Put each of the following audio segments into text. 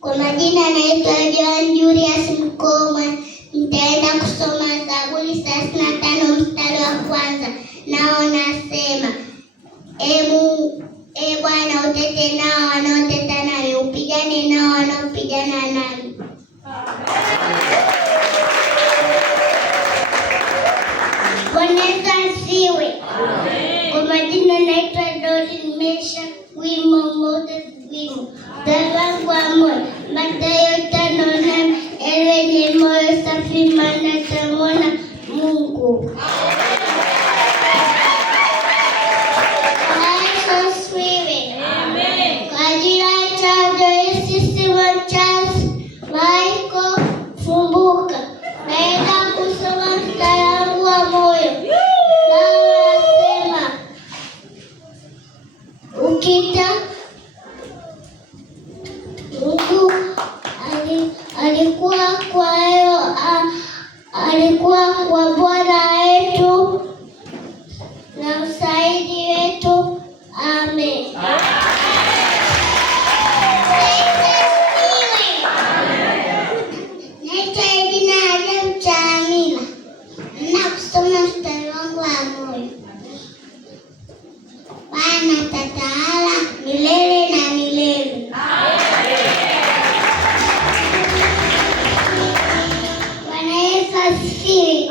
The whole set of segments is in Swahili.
Kwa majina naitwa Joan Julius Mkoma. Nitaenda kusoma Zaburi 35 mstari wa kwanza. Nao nasema, E Bwana, utete nao wanaoteta nami, upigane nao wanaopigana nami. Bwana Yesu asifiwe. Kwa majina naitwa Doreen Mesha, wimbo Moses wimbo. Mstari wangu wa moyo, Mathayo 5:8, wenye moyo safi maana atamwona Mungu. Alikuwa kwa Bwana wetu na msaidi wetu. Amen. Naitwa Edina Adam Chalamila. Na kusoma mstari wangu wa moyo. Bwana atatawala milele na milele. Bwana Yesu asifiwe.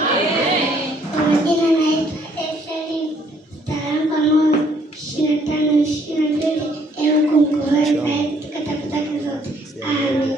Kwa majina naitwa Efraim, mstari wangu wa moyo 25:22, ewe kumkubali katika tabu zake zote. Amen.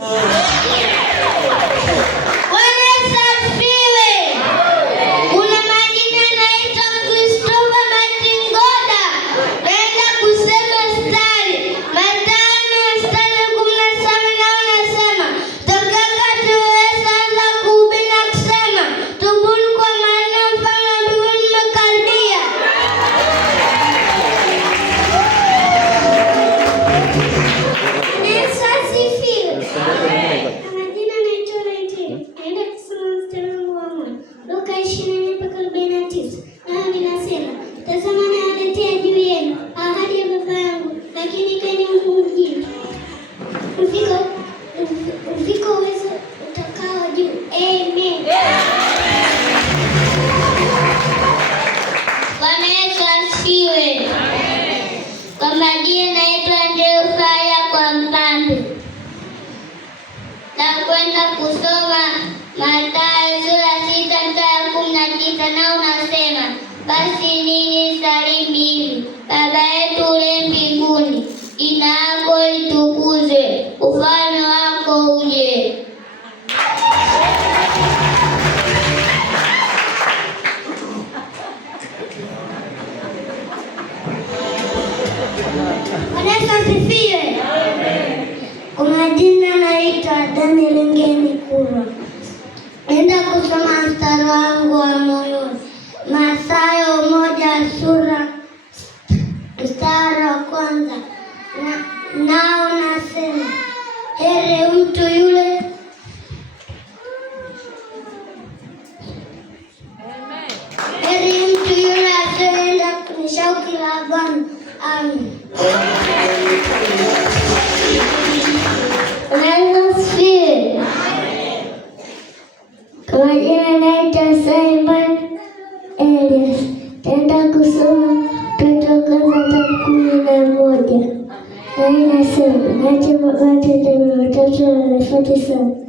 Kwa majina naitwa Ndeufaya kwa Mpambe. Na kwenda kusoma Mathayo sura 6 mstari wa 19, nao unasema, basi ninyi salini hivi: Baba yetu uliye mbinguni, jina lako litukuzwe, ufalme wako uje. Bwana Yesu asifiwe. Kwa majina naitwa Daniel Ngeni Kurwa. Naenda kusoma mstari wangu wa moyo, Mathayo 1 sura mstari wa kwanza. Nao nasema, heri mtu yule asiyeenda kwenye shauri la Bwana. Amen. Unasifiwe. Kwa majina naitwa Simon Elias. Tenda kusoma Kutoka 11. Na inasema, nache mabati ndio 3:47.